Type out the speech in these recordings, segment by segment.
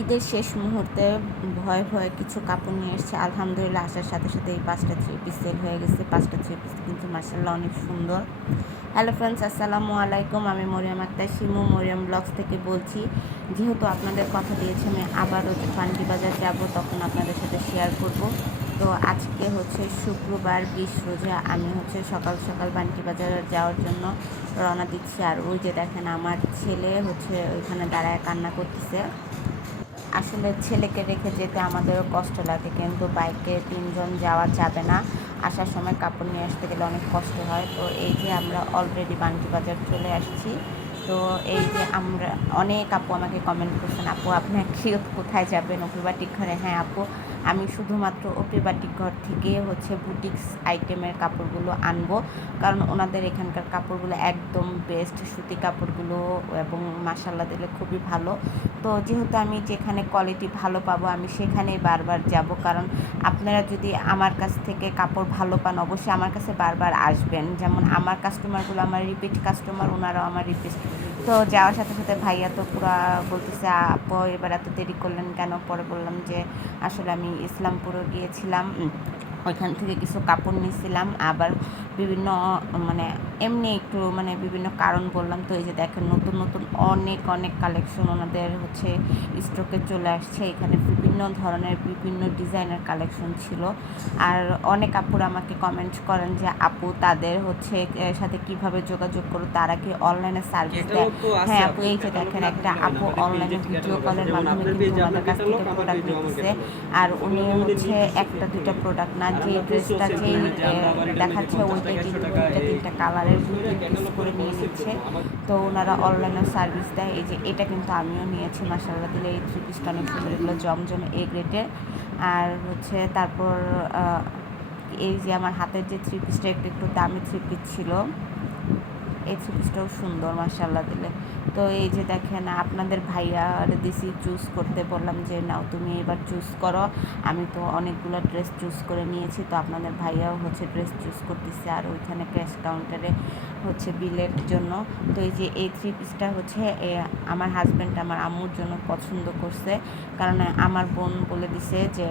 ঈদের শেষ মুহূর্তে ভয়ে ভয়ে কিছু কাপড় নিয়ে এসেছে। আলহামদুলিল্লাহ আসার সাথে সাথে এই 5টা থ্রি পিস সেল হয়ে গেছে। 5টা থ্রি পিস কিন্তু মাশাআল্লাহ অনেক সুন্দর। হ্যালো ফ্রেন্ডস, আসসালামু আলাইকুম। আমি মরিয়ম আক্তার শিমু মরিয়ম ব্লগস থেকে বলছি। যেহেতু আপনাদের কথা দিয়েছি আমি আবারও বান্ডি বাজার যাব, তখন আপনাদের সাথে শেয়ার করব। তো আজকে হচ্ছে শুক্রবার 20 রোজা। আমি হচ্ছে সকাল সকাল বান্ডি বাজার যাওয়ার জন্য রওনা দিচ্ছি। আর ওই যে দেখেন আমার ছেলে হচ্ছে ওইখানে দাঁড়ায় কান্না করতেছে। আসলে ছেলেকে রেখে যেতে আমাদেরও কষ্ট লাগে, কিন্তু বাইকে 3জন যাওয়া যাবে না। আসার সময় কাপড় নিয়ে আসতে গেলে অনেক কষ্ট হয়। তো এই যে আমরা অলরেডি বান্টি বাজার চলে আসছি। তো এই যে আমরা অনেক আপু আমাকে কমেন্ট করছেন, আপু আপনি কি কোথায় যাবেন, অপিবাটিক ঘরে? হ্যাঁ আপু, আমি শুধুমাত্র অপিবাটিক ঘর থেকে হচ্ছে বুটিক্স আইটেমের কাপড়গুলো আনবো, কারণ ওনাদের এখানকার কাপড়গুলো একদম বেস্ট, সুতি কাপড়গুলো এবং মাসাল্লাহ দিলে খুবই ভালো। তো যেহেতু আমি যেখানে কোয়ালিটি ভালো পাবো আমি সেখানেই বারবার যাব, কারণ আপনারা যদি আমার কাছ থেকে কাপড় ভালো পান অবশ্যই আমার কাছে বারবার আসবেন। যেমন আমার কাস্টমারগুলো আমার রিপিট কাস্টমার, ওনারাও আমার রিপিট। তো যাওয়ার সাথে সাথে ভাইয়া তো পুরা বলতেছে, আপু এবার এত দেরি করলেন কেন? পরে বললাম যে আসলে আমি ইসলামপুরে গিয়েছিলাম, ওইখান থেকে কিছু কাপড় নিয়েছিলাম, আবার বিভিন্ন মানে এমনি একটু মানে বিভিন্ন কারণ বললাম। তো এই যে দেখেন নতুন নতুন অনেক অনেক কালেকশন ওনাদের হচ্ছে স্টকে চলে আসছে। এখানে বিভিন্ন ধরনের বিভিন্ন ডিজাইনের কালেকশন ছিল। আর অনেক আপুরা আমাকে কমেন্ট করেন যে আপু তাদের হচ্ছে সাথে কিভাবে যোগাযোগ করো, তারা কি অনলাইনে সার্ভিস দেয়? হ্যাঁ আপু, এই যে দেখেন একটা আপু অনলাইনে ভিডিও কলের মাধ্যমে কিন্তু ওনাদের কাছ থেকে প্রোডাক্ট নিতেছে। আর উনি হচ্ছে একটা দুইটা প্রোডাক্ট না, যে ড্রেসটা যেই দেখাচ্ছে ওইটাই কিন্তু দুইটা তিনটা কালারের পিস করে নিয়ে নিচ্ছে। তো ওনারা অনলাইনে সার্ভিস দেয়। এই যে এটা কিন্তু আমিও নিয়েছি, মাসাল্লাহ দিলে এই থ্রি পিসটা অনেক সুন্দর, এগুলো জমজম এ গ্রেডের। আর হচ্ছে তারপর এই যে আমার হাতের যে থ্রি পিসটা একটু একটু দামি থ্রি পিস ছিল, এই থ্রি পিসটাও সুন্দর মাশাআল্লাহ দিলে। তো এই যে দেখেন আপনাদের ভাইয়ার দিছি চুজ করতে, বললাম যে নাও তুমি এবার চুজ করো। আমি তো অনেকগুলো ড্রেস চুজ করে নিয়েছি, তো আপনাদের ভাইয়াও হচ্ছে ড্রেস চুজ করতেছে। আর ওইখানে ক্যাশ কাউন্টারে হচ্ছে বিলের জন্য। তো এই যে এই থ্রি পিসটা হচ্ছে আমার হাজব্যান্ড আমার আম্মুর জন্য পছন্দ করছে, কারণ আমার বোন বলে দিছে যে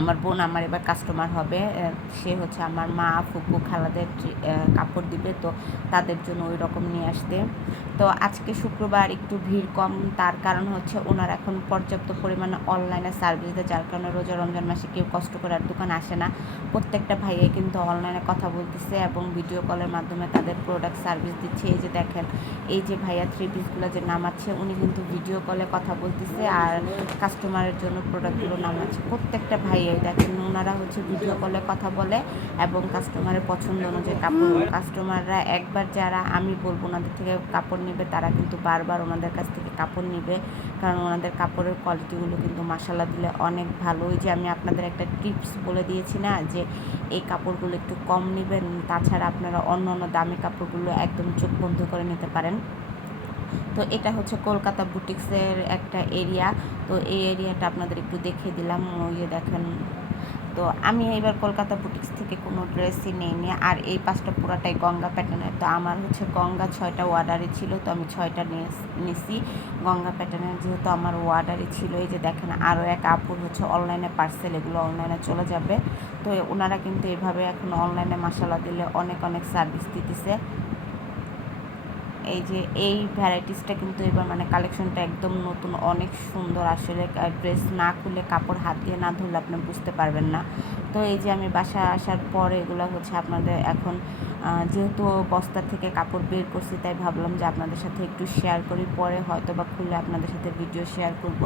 আমার বোন আমার এবার কাস্টমার হবে, সে হচ্ছে আমার মা ফুপু খালাদের কাপড় দিবে, তো তাদের জন্য ওই রকম নিয়ে আসতে। তো আজকে শুক্রবার একটু ভিড় কম, তার কারণ হচ্ছে ওনার এখন পর্যাপ্ত পরিমাণে অনলাইনে সার্ভিস দেয়, যার কারণে রোজা রমজান মাসে কেউ কষ্ট করে আর দোকান আসে না। প্রত্যেকটা ভাইয়াই কিন্তু অনলাইনে কথা বলতেছে এবং ভিডিও কলের মাধ্যমে তাদের প্রোডাক্ট সার্ভিস দিচ্ছে। এই যে দেখেন এই যে ভাইয়া থ্রি পিসগুলো যে নামাচ্ছে, উনি কিন্তু ভিডিও কলে কথা বলতেছে আর কাস্টমারের জন্য প্রোডাক্টগুলো নামাচ্ছে। প্রত্যেকটা ভাইয়াই দেখেন ওনারা হচ্ছে ভিডিও কলে কথা বলে এবং কাস্টমারের পছন্দ অনুযায়ী কাপড়, কাস্টমাররা একবার যারা আমি বলবো ওনাদের থেকে কাপড় নেবে তারা কিন্তু বারবার ওনাদের কাছ থেকে কাপড় নেবে, কারণ ওনাদের কাপড়ের কোয়ালিটিগুলো কিন্তু মাসাল্লাহ দিলে অনেক ভালো। ওই যে আমি আপনাদের একটা টিপস বলে দিয়েছি না, যে এই কাপড়গুলো একটু কম নেবেন, তাছাড়া আপনারা অন্য অন্য দামি কাপড়গুলো একদম চোখ বন্ধ করে নিতে পারেন। তো এটা হচ্ছে কলকাতা বুটিক্সের একটা এরিয়া। তো এই এরিয়াটা আপনাদের একটু দেখিয়ে দিলাম। ওই যে দেখেন, তো আমি এবার কলকাতা বুটিক্স থেকে কোনো ড্রেসই নিইনি। আর এই পাঁচটা পুরাটাই গঙ্গা প্যাটার্নের। তো আমার হচ্ছে গঙ্গা 6টা অর্ডারই ছিল, তো আমি 6টা নিয়েছি গঙ্গা প্যাটার্নের, যেহেতু আমার অর্ডারই ছিল। এই যে দেখেন আরও এক আপুর হচ্ছে অনলাইনে পার্সেল, এগুলো অনলাইনে চলে যাবে। তো ওনারা কিন্তু এভাবে এখন অনলাইনে মাসাল্লাহ দিলে অনেক অনেক সার্ভিস দিতেছে। এই যে এই ভ্যারাইটিসটা কিন্তু এবার মানে কালেকশনটা একদম নতুন, অনেক সুন্দর। আসলে ড্রেস না খুলে কাপড় হাত দিয়ে না ধরলে আপনি বুঝতে পারবেন না। তো এই যে আমি বাসায় আসার পরে এগুলো হচ্ছে আপনাদের এখন যেহেতু বস্তা থেকে কাপড় বের করছি, তাই ভাবলাম যে আপনাদের সাথে একটু শেয়ার করি, পরে হয়তো বা খুলে আপনাদের সাথে ভিডিও শেয়ার করব।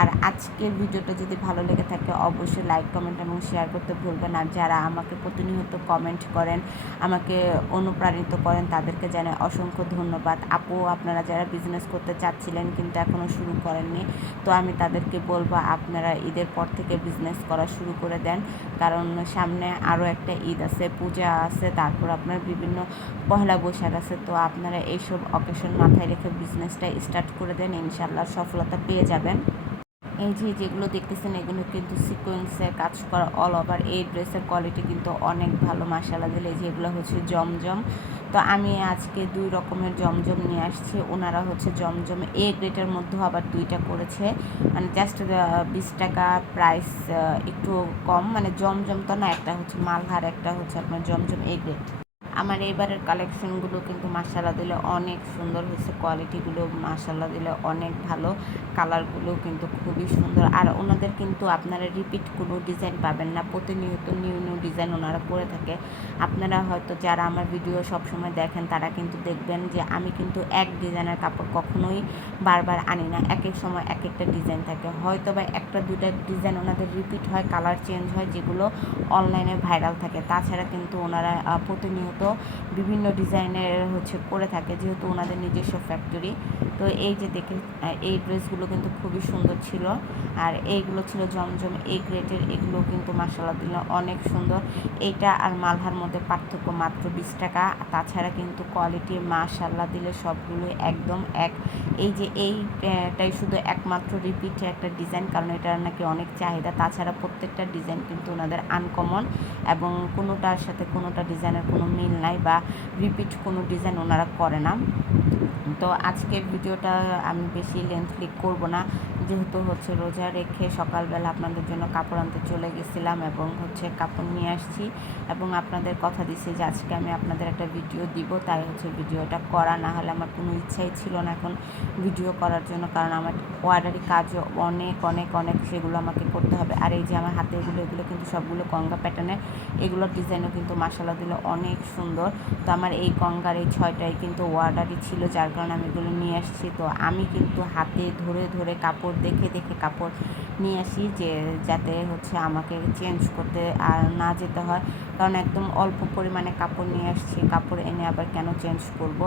আর আজকের ভিডিওটা যদি ভালো লেগে থাকে অবশ্যই লাইক কমেন্ট এবং শেয়ার করতে ভুলবেন। আর যারা আমাকে প্রতিনিয়ত কমেন্ট করেন, আমাকে অনুপ্রাণিত করেন, তাদেরকে জানাই অসংখ্য ধন্যবাদ। আপু আপনারা যারা বিজনেস করতে চাচ্ছিলেন কিন্তু এখনও শুরু করেননি, তো আমি তাদেরকে বলবো আপনারা ঈদের পর থেকে বিজনেস করা শুরু করে দেন, কারণ সামনে আরও একটা ঈদ আছে, পূজা আছে, তারপর আপনার বিভিন্ন পহেলা বৈশাখ আছে। তো আপনারা এইসব অকেশন মাথায় রেখে বিজনেসটা স্টার্ট করে দেন, ইনশাআল্লাহ সফলতা পেয়ে যাবেন। এই যে যেগুলো দেখতেছেন এগুলো কিন্তু সিকোয়েন্সে কাজ করা অল ওভার। এই ড্রেসের কোয়ালিটি কিন্তু অনেক ভালো মাশাআল্লাহ দিলে। যেগুলো হচ্ছে জমজম। তো আমি আজকে 2 রকমের জমজম নিয়ে আসছি। ওনারা হচ্ছে জমজম এ গ্রেডের মধ্যেও আবার 2টা করেছে, মানে জাস্ট 20 টাকা প্রাইস, একটু কম, মানে জমজম তো না, একটা হচ্ছে মালহার, একটা হচ্ছে আপনার জমজম এ গ্রেড। আমার এবারের কালেকশনগুলো কিন্তু মাশাআল্লাহ দিলে অনেক সুন্দর হয়েছে, কোয়ালিটিগুলো মাশাআল্লাহ দিলে অনেক ভালো, কালারগুলো কিন্তু খুবই সুন্দর। আর ওনাদের কিন্তু আপনারা রিপিট কোনো ডিজাইন পাবেন না, প্রতিনিয়ত নিউ নিউ ডিজাইন ওনারা করে থাকে। আপনারা হয়তো যারা আমার ভিডিও সবসময় দেখেন তারা কিন্তু দেখবেন যে আমি কিন্তু এক ডিজাইনের কাপড় কখনোই বারবার আনি না, এক এক সময় এক একটা ডিজাইন থাকে, হয়তো বা একটা দুইটা ডিজাইন ওনাদের রিপিট হয়, কালার চেঞ্জ হয়, যেগুলো অনলাইনে ভাইরাল থাকে। তাছাড়া কিন্তু ওনারা প্রতিনিয়ত বিভিন্ন ডিজাইনের হচ্ছে করে থাকে, যেহেতু ওনাদের নিজস্ব ফ্যাক্টরি। তো এই যে দেখে এই ড্রেসগুলো কিন্তু খুবই সুন্দর ছিল, আর এইগুলো ছিল জমজম এই গ্রেডের, এগুলো কিন্তু মাশাআল্লাহ দিলে অনেক সুন্দর। এইটা আর মালহার মধ্যে পার্থক্য মাত্র 20 টাকা। তাছাড়া কিন্তু কোয়ালিটি মাশাআল্লাহ দিলে সবগুলো একদম এক। এই যে এইটাই শুধু একমাত্র রিপিট একটা ডিজাইন, কারণ এটার নাকি অনেক চাহিদা। তাছাড়া প্রত্যেকটা ডিজাইন কিন্তু ওনাদের আনকমন, এবং কোনোটার সাথে কোনোটা ডিজাইনের কোনো মিল নাই, বা রিপিট কোনো ডিজাইন ওনারা করে না। তো আজকের ভিডিওটা আমি বেশি লেন্থলি করব না, যেহেতু হচ্ছে রোজা রেখে সকালবেলা আপনাদের জন্য কাপড় আনতে চলে গেছিলাম, এবং হচ্ছে কাপড় নিয়ে আসছি, এবং আপনাদের কথা দিছি যে আজকে আমি আপনাদের একটা ভিডিও দিব, তাই হচ্ছে ভিডিওটা করা, না হলে আমার কোনো ইচ্ছাই ছিল না এখন ভিডিও করার জন্য, কারণ আমার অর্ডারি কাজও অনেক অনেক অনেক, সেগুলো আমাকে করতে হবে। আর এই যে আমার হাতে এগুলো কিন্তু সবগুলো কঙ্গা প্যাটার্নের, এগুলোর ডিজাইনও কিন্তু মাশাআল্লাহ দিলে অনেক সুন্দর। তো আমার এই কঙ্গার এই 6টাই কিন্তু অর্ডারই ছিল, যার কারণে আমি এগুলো নিয়ে আসছি। তো আমি কিন্তু হাতে ধরে ধরে কাপড় দেখে দেখে কাপড় নিয়ে আসি, যে যাতে হচ্ছে আমাকে চেঞ্জ করতে আর না যেতে হয়, কারণ একদম অল্প পরিমাণে কাপড় নিয়ে আসছি, কাপড় এনে আবার কেন চেঞ্জ করব।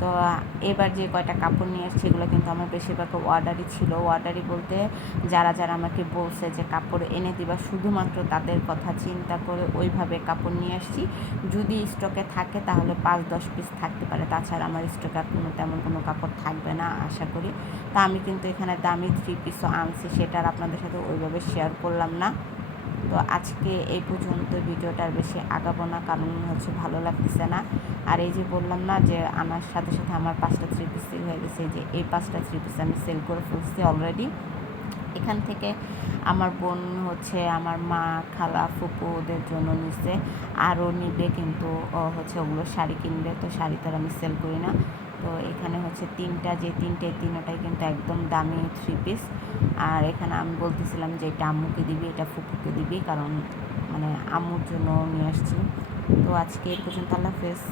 তো এবার যে কয়টা কাপড় নিয়ে আসছি এগুলো কিন্তু আমার বেশিরভাগ অর্ডারই ছিল। অর্ডারই বলতে যারা যারা আমাকে বলছে যে কাপড় এনে দিবা, শুধুমাত্র তাদের কথা চিন্তা করে ওইভাবে কাপড় নিয়ে আসছি। যদি স্টকে থাকে তাহলে 5-10 পিস থাকতে পারে, তাছাড়া আমার স্টকে আর তেমন কোনো কাপড় থাকবে না আশা করি। তা আমি কিন্তু এখানে দামি 3 পিসও আনছি, সেটা আর আপনাদের সাথে ওইভাবে শেয়ার করলাম না। তো আজকে এই পর্যন্ত, ভিডিওটা আর বেশি আগাবো না, কারণ হচ্ছে ভালো লাগতেছে না। আর এই যে বললাম না যে আমার সাথে সাথে আমার 5টা 3 পিস সেল হয়ে গেছে, যে এই 5টা 3 পিস আমি সেল করে ফেলছি অলরেডি। এখান থেকে আমার বোন হচ্ছে আমার মা, খালা, ফুপু ওদের জন্য নিচ্ছে, আরও নিবে, কিন্তু হচ্ছে ওগুলো শাড়ি কিনবে, তো শাড়ি তো আমি সেল করি না। তো এখানে হচ্ছে তিনটাই কিন্তু একদম দামি 3 পিস। আর এখানে আমি বলতেছিলাম যে এটা আম্মুকে দিবি, এটা ফুপুকে দিবি, কারণ মানে আম্মুর জন্য নিয়ে আসছি। তো আজকে এই পর্যন্ত, আল্লাহ হাফেজ।